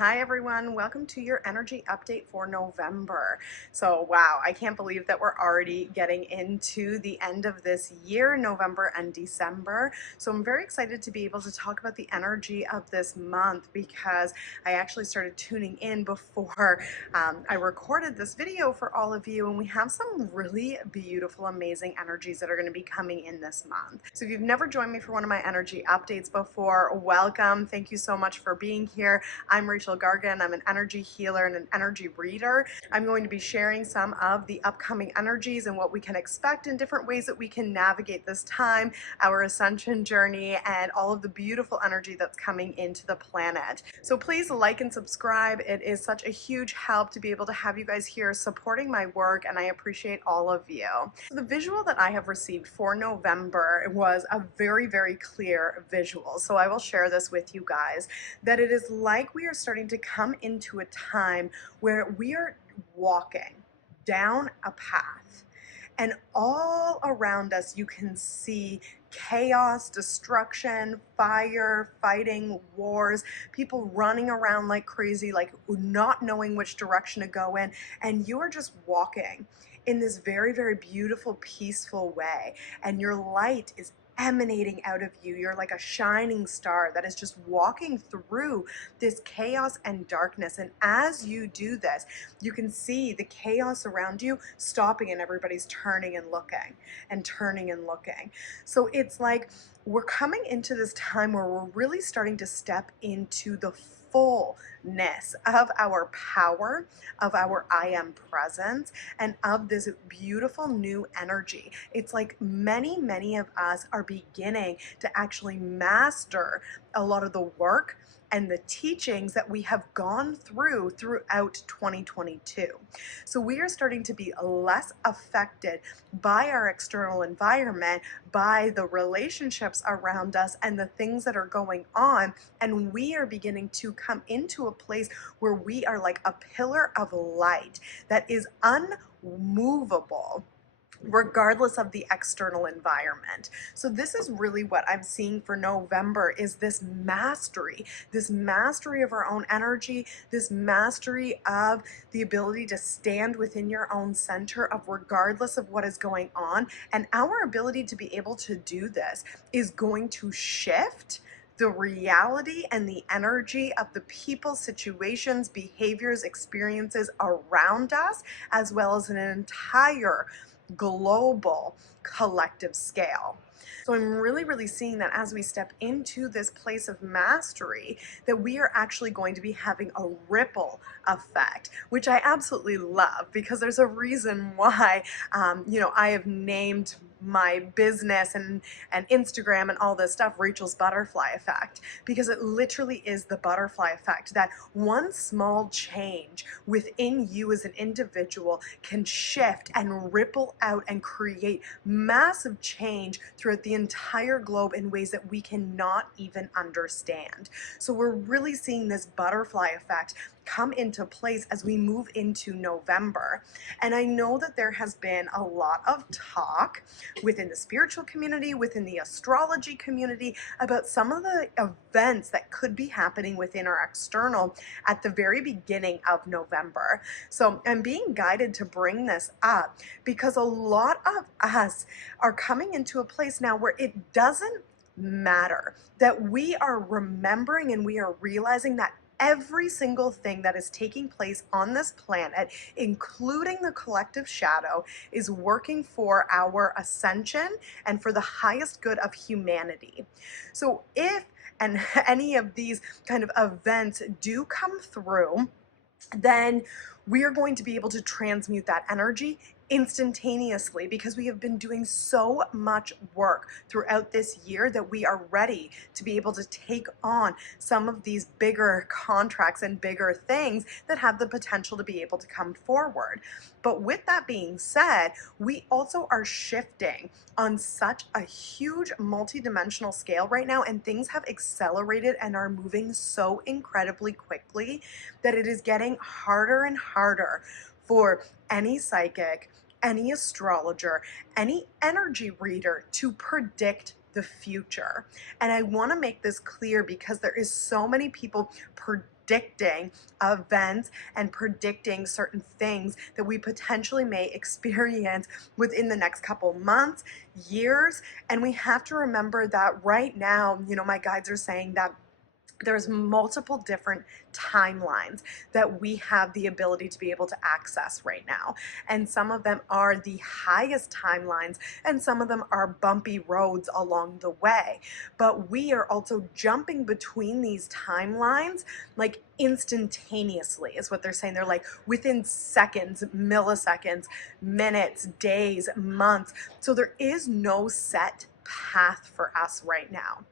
Hi everyone, welcome to your energy update for November. So wow, I can't believe that we're already getting into the end of this year, November and December. So I'm very excited to be able to talk about the energy of this month because I actually started tuning in before I recorded this video for all of you, and we have some really beautiful, amazing energies that are going to be coming in this month. So if you've never joined me for one of my energy updates before, welcome. Thank you so much for being here. I'm Rachael Gargan. I'm an energy healer and an energy reader. I'm going to be sharing some of the upcoming energies and what we can expect in different ways that we can navigate this time, our ascension journey, and all of the beautiful energy that's coming into the planet. So please like and subscribe. It is such a huge help to be able to have you guys here supporting my work, and I appreciate all of you. So the visual that I have received for November was a very, very clear visual. So I will share this with you guys, that it is like we are starting to come into a time where we are walking down a path, and all around us you can see chaos, destruction, fire, fighting, wars, people running around like crazy, like not knowing which direction to go in, and you are just walking in this very, very beautiful, peaceful way, and your light is emanating out of you. You're like a shining star that is just walking through this chaos and darkness. And as you do this, you can see the chaos around you stopping, and everybody's turning and looking and turning and looking. So it's like we're coming into this time where we're really starting to step into the fullness of our power, of our I am presence, and of this beautiful new energy. It's like many of us are beginning to actually master a lot of the work and the teachings that we have gone throughout 2022. So we are starting to be less affected by our external environment, by the relationships around us and the things that are going on, and we are beginning to come into a place where we are like a pillar of light that is unmovable regardless of the external environment. So this is really what I'm seeing for November, is this mastery of our own energy, this mastery of the ability to stand within your own center of regardless of what is going on. And our ability to be able to do this is going to shift the reality and the energy of the people, situations, behaviors, experiences around us, as well as an entire global collective scale. So I'm really seeing that as we step into this place of mastery, that we are actually going to be having a ripple effect, which I absolutely love, because there's a reason why, I have named my business and Instagram and all this stuff Rachel's butterfly effect, because it literally is the butterfly effect, that one small change within you as an individual can shift and ripple out and create massive change throughout the entire globe in ways that we cannot even understand. So we're really seeing this butterfly effect come into place as we move into November. And I know that there has been a lot of talk within the spiritual community, within the astrology community, about some of the events that could be happening within our external at the very beginning of November. So I'm being guided to bring this up because a lot of us are coming into a place now where it doesn't matter, that we are remembering and we are realizing that every single thing that is taking place on this planet, including the collective shadow, is working for our ascension and for the highest good of humanity. So if any of these kind of events do come through, then we are going to be able to transmute that energy instantaneously, because we have been doing so much work throughout this year that we are ready to be able to take on some of these bigger contracts and bigger things that have the potential to be able to come forward. But with that being said, we also are shifting on such a huge multidimensional scale right now, and things have accelerated and are moving so incredibly quickly that it is getting harder and harder for any psychic, any astrologer, any energy reader to predict the future. And I want to make this clear because there is so many people predicting predicting events and predicting certain things that we potentially may experience within the next couple months, years. And we have to remember that right now, my guides are saying that there's multiple different timelines that we have the ability to be able to access right now. And some of them are the highest timelines, and some of them are bumpy roads along the way. But we are also jumping between these timelines like instantaneously, is what they're saying. They're like within seconds, milliseconds, minutes, days, months. So there is no set path for us right now.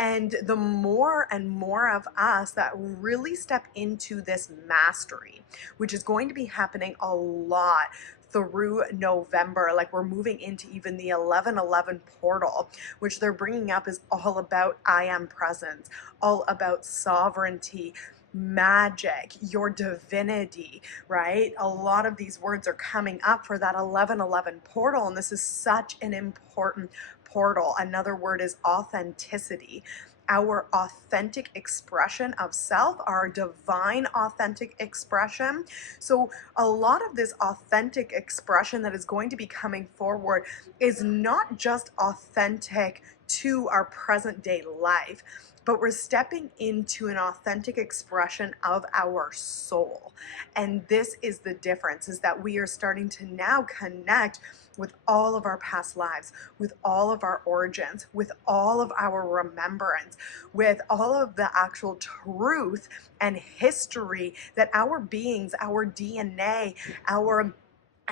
And the more and more of us that really step into this mastery, which is going to be happening a lot through November, like we're moving into even the 1111 portal, which they're bringing up is all about I am presence, all about sovereignty, magic, your divinity, right? A lot of these words are coming up for that 1111 portal, and this is such an important portal. Another word is authenticity. Our authentic expression of self, our divine authentic expression. So a lot of this authentic expression that is going to be coming forward is not just authentic to our present day life, but we're stepping into an authentic expression of our soul. And this is the difference, is that we are starting to now connect with all of our past lives, with all of our origins, with all of our remembrance, with all of the actual truth and history that our beings, our DNA, our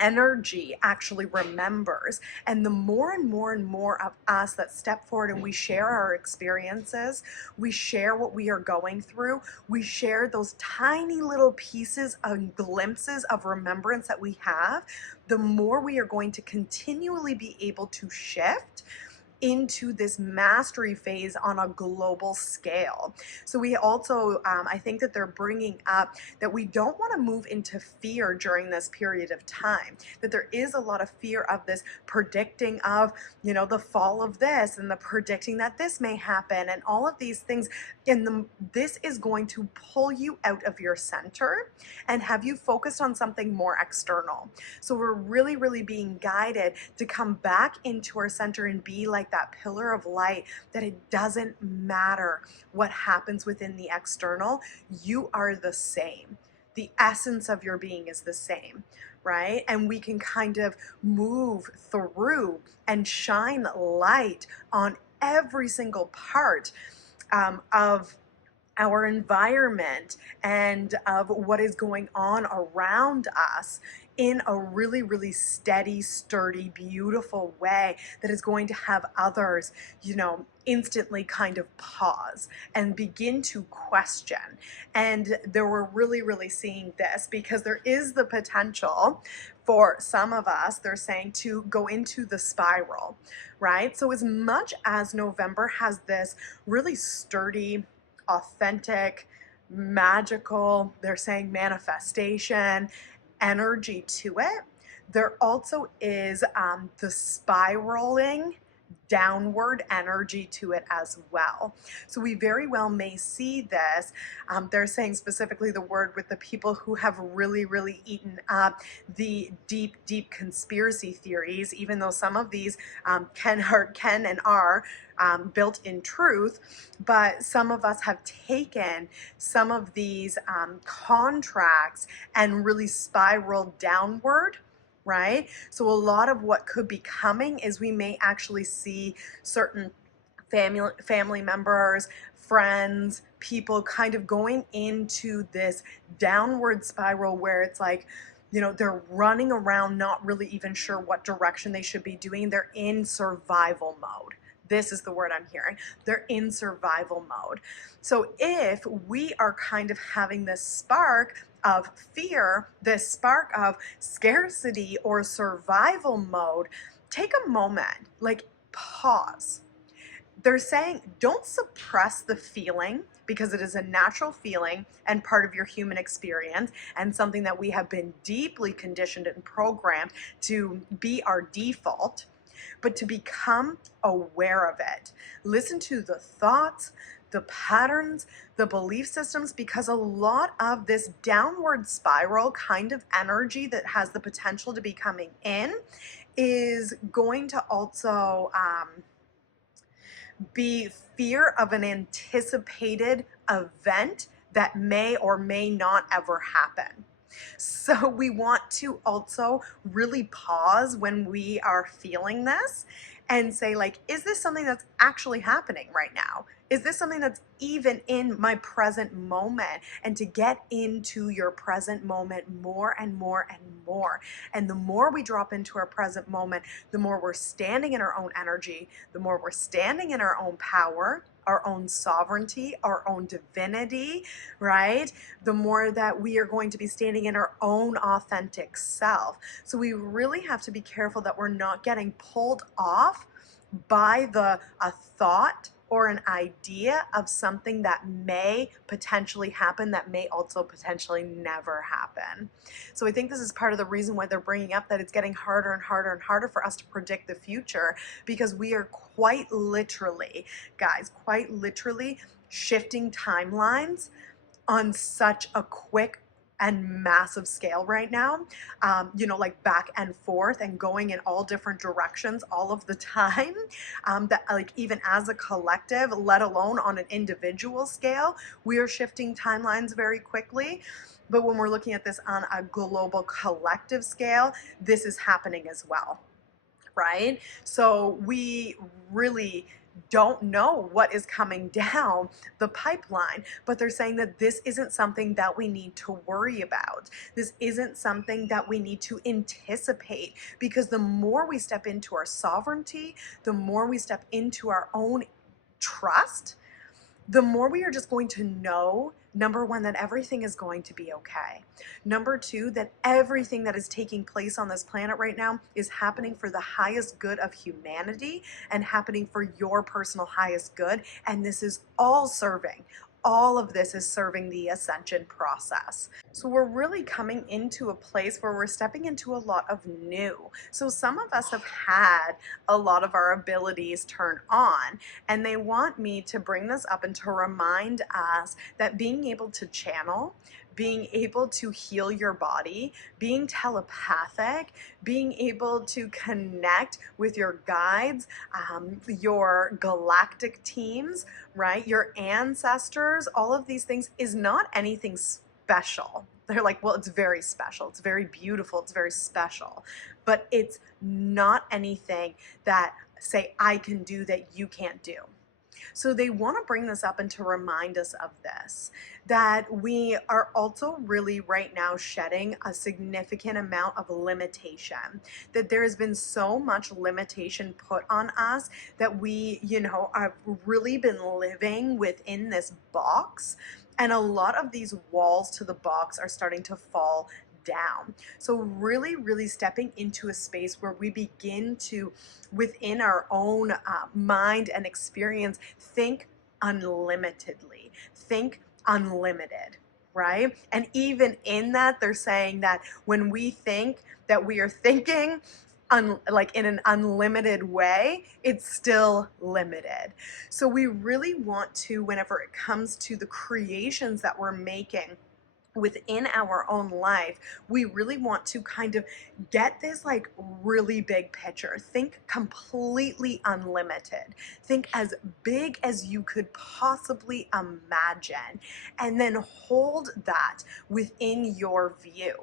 energy actually remembers. And the more and more and more of us that step forward and we share our experiences, we share what we are going through, we share those tiny little pieces and glimpses of remembrance that we have, the more we are going to continually be able to shift into this mastery phase on a global scale. So we also, I think that they're bringing up that we don't want to move into fear during this period of time, that there is a lot of fear of this predicting of, the fall of this and the predicting that this may happen and all of these things. And this is going to pull you out of your center and have you focused on something more external. So we're really, really being guided to come back into our center and be like that pillar of light, that it doesn't matter what happens within the external. You are the same. The essence of your being is the same, right? And we can kind of move through and shine light on every single part of our environment and of what is going on around us in a really, really steady, sturdy, beautiful way that is going to have others, instantly kind of pause and begin to question. And we're really, really seeing this because there is the potential for some of us, they're saying, to go into the spiral, right? So as much as November has this really sturdy, authentic, magical, they're saying manifestation energy to it, there also is the spiraling downward energy to it as well. So we very well may see this. They're saying specifically the word with the people who have really, really eaten up the deep, deep conspiracy theories, even though some of these can and are built in truth, but some of us have taken some of these contracts and really spiraled downward, right? So a lot of what could be coming is we may actually see certain family members, friends, people kind of going into this downward spiral where it's like, they're running around not really even sure what direction they should be doing. They're in survival mode. This is the word I'm hearing. They're in survival mode. So if we are kind of having this spark of fear, this spark of scarcity or survival mode, take a moment, like pause. They're saying don't suppress the feeling, because it is a natural feeling and part of your human experience and something that we have been deeply conditioned and programmed to be our default, but to become aware of it. Listen to the thoughts, the patterns, the belief systems, because a lot of this downward spiral kind of energy that has the potential to be coming in is going to also be fear of an anticipated event that may or may not ever happen. So we want to also really pause when we are feeling this and say, like, is this something that's actually happening right now? Is this something that's even in my present moment? And to get into your present moment more and more and more. And the more we drop into our present moment, the more we're standing in our own energy, the more we're standing in our own power, our own sovereignty, our own divinity, right? The more that we are going to be standing in our own authentic self. So we really have to be careful that we're not getting pulled off by a thought or an idea of something that may potentially happen that may also potentially never happen. So I think this is part of the reason why they're bringing up that it's getting harder and harder and harder for us to predict the future, because we are quite literally, guys, quite literally shifting timelines on such a quick and massive scale right now, like back and forth and going in all different directions all of the time, that like even as a collective, let alone on an individual scale, we are shifting timelines very quickly. But when we're looking at this on a global collective scale, this is happening as well, right? So we really don't know what is coming down the pipeline, but they're saying that this isn't something that we need to worry about. This isn't something that we need to anticipate, because the more we step into our sovereignty, the more we step into our own trust, the more we are just going to know, number one, that everything is going to be okay. Number two, that everything that is taking place on this planet right now is happening for the highest good of humanity and happening for your personal highest good. And this is all of this is serving the ascension process. So we're really coming into a place where we're stepping into a lot of new. So some of us have had a lot of our abilities turn on, and they want me to bring this up and to remind us that being able to channel, being able to heal your body, being telepathic, being able to connect with your guides, your galactic teams, right? Your ancestors, all of these things is not anything special. They're like, well, it's very special. It's very beautiful. It's very special. But it's not anything that, say, I can do that you can't do. So they want to bring this up and to remind us of this, that we are also really right now shedding a significant amount of limitation, that there has been so much limitation put on us that we, have really been living within this box. And a lot of these walls to the box are starting to fall down. So really, really stepping into a space where we begin to, within our own mind and experience, think unlimitedly, think unlimited, right? And even in that, they're saying that when we think that we are thinking like in an unlimited way, it's still limited. So we really want to, whenever it comes to the creations that we're making within our own life, we really want to kind of get this like really big picture. Think completely unlimited. Think as big as you could possibly imagine, and then hold that within your view.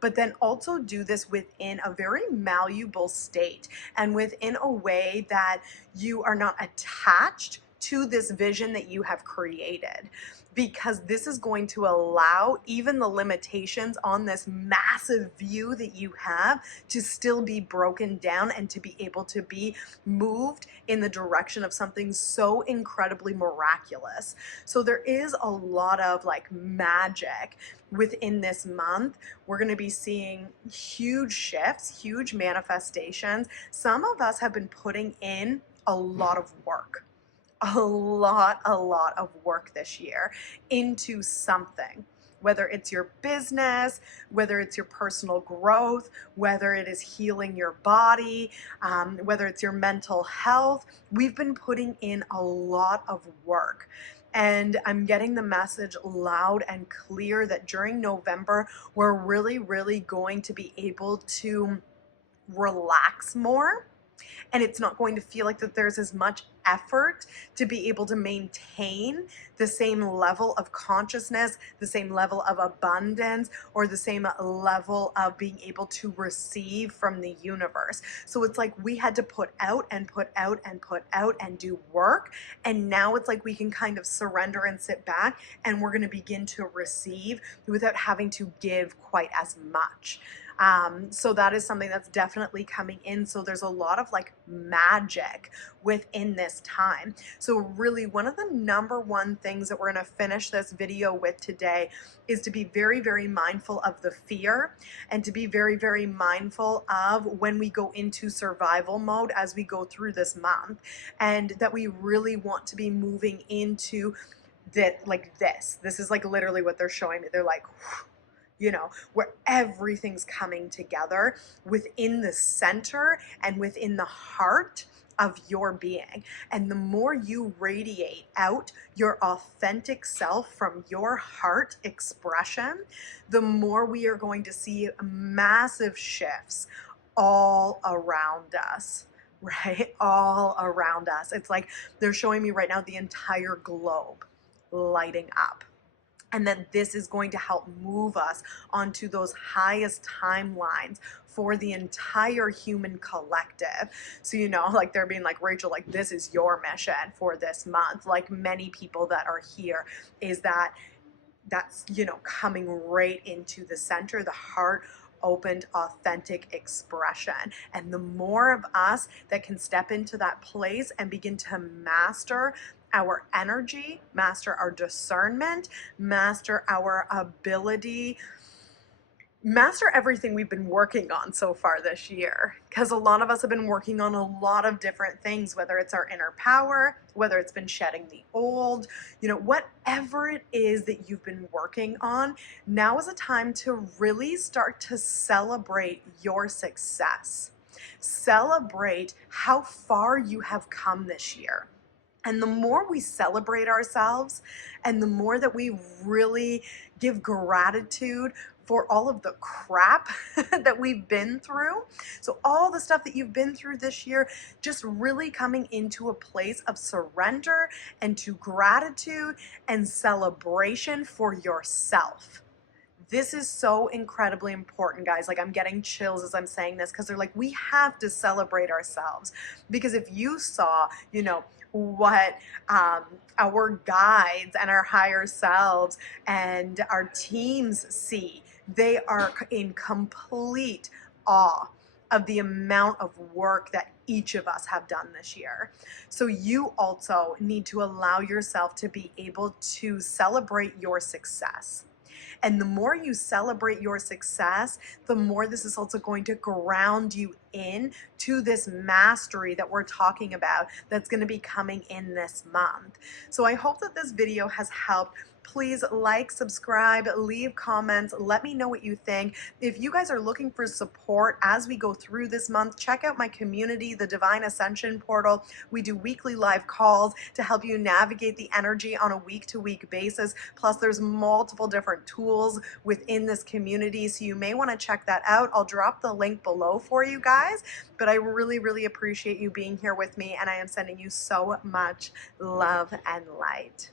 But then also do this within a very malleable state and within a way that you are not attached to this vision that you have created, because this is going to allow even the limitations on this massive view that you have to still be broken down and to be able to be moved in the direction of something so incredibly miraculous. So there is a lot of like magic within this month. We're going to be seeing huge shifts, huge manifestations. Some of us have been putting in a lot of work, a lot of work this year into something, whether it's your business, whether it's your personal growth, whether it is healing your body, whether it's your mental health. We've been putting in a lot of work. And I'm getting the message loud and clear that during November, we're really, really going to be able to relax more, and it's not going to feel like that there's as much effort to be able to maintain the same level of consciousness, the same level of abundance, or the same level of being able to receive from the universe. So it's like we had to put out and put out and put out and do work, and now it's like we can kind of surrender and sit back, and we're going to begin to receive without having to give quite as much. So that is something that's definitely coming in. So there's a lot of like magic within this time. So really one of the number one things that we're going to finish this video with today is to be very, very mindful of the fear, and to be very, very mindful of when we go into survival mode as we go through this month, and that we really want to be moving into that, like this is like literally what they're showing me. They're like, you know, where everything's coming together within the center and within the heart of your being. And the more you radiate out your authentic self from your heart expression, the more we are going to see massive shifts all around us. Right? All around us. It's like they're showing me right now the entire globe lighting up. And that this is going to help move us onto those highest timelines for the entire human collective. So, you know, like they're being like, Rachel, like this is your mission for this month. Like many people that are here, is that's, you know, coming right into the center, the heart, opened, authentic expression. And the more of us that can step into that place and begin to master our energy, master our discernment, master our ability, master everything we've been working on so far this year. Because a lot of us have been working on a lot of different things, whether it's our inner power, whether it's been shedding the old, you know, whatever it is that you've been working on, now is a time to really start to celebrate your success. Celebrate how far you have come this year. And the more we celebrate ourselves, and the more that we really give gratitude for all of the crap that we've been through. So all the stuff that you've been through this year, just really coming into a place of surrender and to gratitude and celebration for yourself. This is so incredibly important, guys. Like I'm getting chills as I'm saying this, because they're like, we have to celebrate ourselves. Because if you saw, you know, what our guides and our higher selves and our teams see, they are in complete awe of the amount of work that each of us have done this year. So you also need to allow yourself to be able to celebrate your success. And the more you celebrate your success, the more this is also going to ground you in to this mastery that we're talking about that's going to be coming in this month. So I hope that this video has helped. Please like, subscribe, leave comments, let me know what you think. If you guys are looking for support as we go through this month, check out my community, the Divine Ascension portal. We do weekly live calls to help you navigate the energy on a week-to-week basis. Plus there's multiple different tools within this community, so you may want to check that out. I'll drop the link below for you guys, but I really, really appreciate you being here with me, and I am sending you so much love and light.